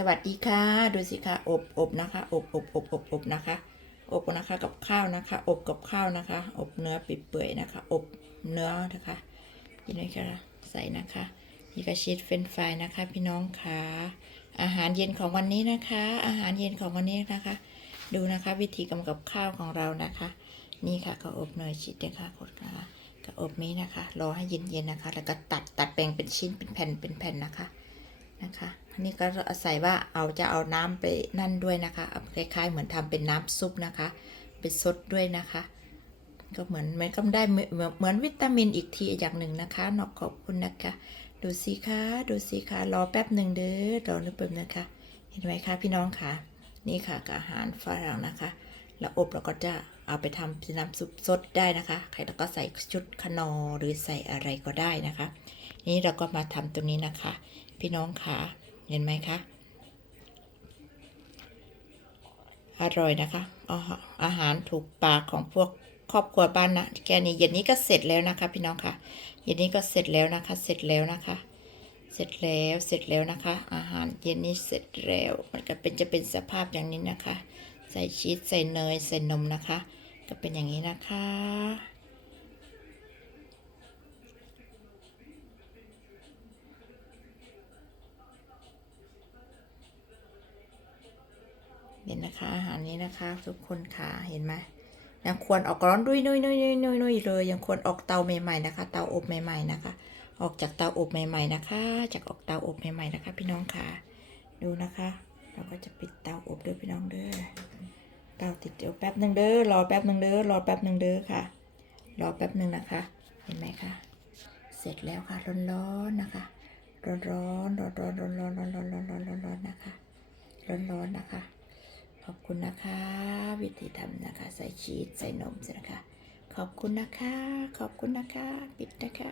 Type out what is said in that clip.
สวัสดีค่ะ ดูสิคะอบอบนะคะ อบอบอบอบอบนะคะ อบนะคะกับข้าวนะคะ อบกับข้าวนะคะ อบเนื้อปิดเปื่อยนะคะ อบเนื้อนะคะยินดีค่ะใส่นะคะนี่ก็ชีสเฟรนฟรายนะคะ พี่น้องค่ะอาหารเย็นของวันนี้นะคะ อาหารเย็นของวันนี้นะคะ ดูนะคะวิธีกำกับข้าวของเรานะคะ นี่ค่ะก็อบเนยชีสนะคะกดนะคะก็อบนี้นะคะ รอให้เย็นๆนะคะ แล้วก็ตัดตัดแบ่งเป็นชิ้นเป็นแผ่นเป็นแผ่นนะคะนะคะ อันนี้ก็อาศัยว่าเอาจะเอาน้ำไปนั่นด้วยนะคะคล้ายๆ เหมือนทำเป็นน้ำซุปนะคะไปซดด้วยนะคะ ก็เหมือนเหมันก็ได้เหมือนเหมือนวิตามินอีกทีอย่างหนึ่งนะคะนอกขอบคุณนะคะ ดูสิคะดูสิคะรอแป๊บหนึ่งเด้อรอนึกแป๊บนะคะ เห็นไหมคะพี่น้องคะนี่ค่ะกับอาหารฝรั่งนะคะ แล้วอบเราก็จะเอาไปทำเป็นน้ำซุปซดได้นะคะใครแล้วก็ใส่ชุดขนอหรือใส่อะไรก็ได้นะคะ นี่เราก็มาทำตัวนี้นะคะ พี่น้องคะ เห็นไหมคะ อร่อยนะคะ อาหารถูกปากของพวกครอบครัวบ้านนะแกนี้เย็นนี้ก็เสร็จแล้วนะคะ พี่น้องค่ะ เย็นนี้ก็เสร็จแล้วนะคะ เสร็จแล้วนะคะ เสร็จแล้วเสร็จแล้วนะคะ อาหารเย็นนี้เสร็จแล้ว มันก็เป็นจะเป็นสภาพอย่างนี้นะคะ ใส่ชีสใส่เนยใส่นมนะคะ ก็เป็นอย่างนี้นะคะ เห็นนะคะ อาหารนี้นะคะ ทุกคนค่ะเห็นไหมยังควรออกร้อนด้วยนุ่ยนุ่ยนุ่ยนุ่ยนุ่ยเลย ยังควรออกเตาใหม่ๆนะคะ เตาอบใหม่ ๆนะคะ ออกจากเตาอบใหม่ ๆนะคะ จากออกเตาอบใหม่ ๆนะคะ พี่น้องค่ะดูนะคะ เราก็จะปิดเตาอบด้วยพี่น้องเด้อเตาติดเดี๋ยวแป๊บหนึ่งเด้อรอแป๊บหนึ่งเด้อรอแป๊บหนึ่งเด้อค่ะ รอแป๊บหนึ่งนะคะ เห็นไหมคะเสร็จแล้วค่ะร้อนๆนนะคะ ร้อนร้อนร้อนร้อนร้อนร้อนร้อนร้อนร้อนนะคะร้อนร้อนนะคะ ขอบคุณนะคะ วิธีทำนะคะ ใส่ชีสใส่นมใช่นะคะ ขอบคุณนะคะ ขอบคุณนะคะ ปิดนะคะ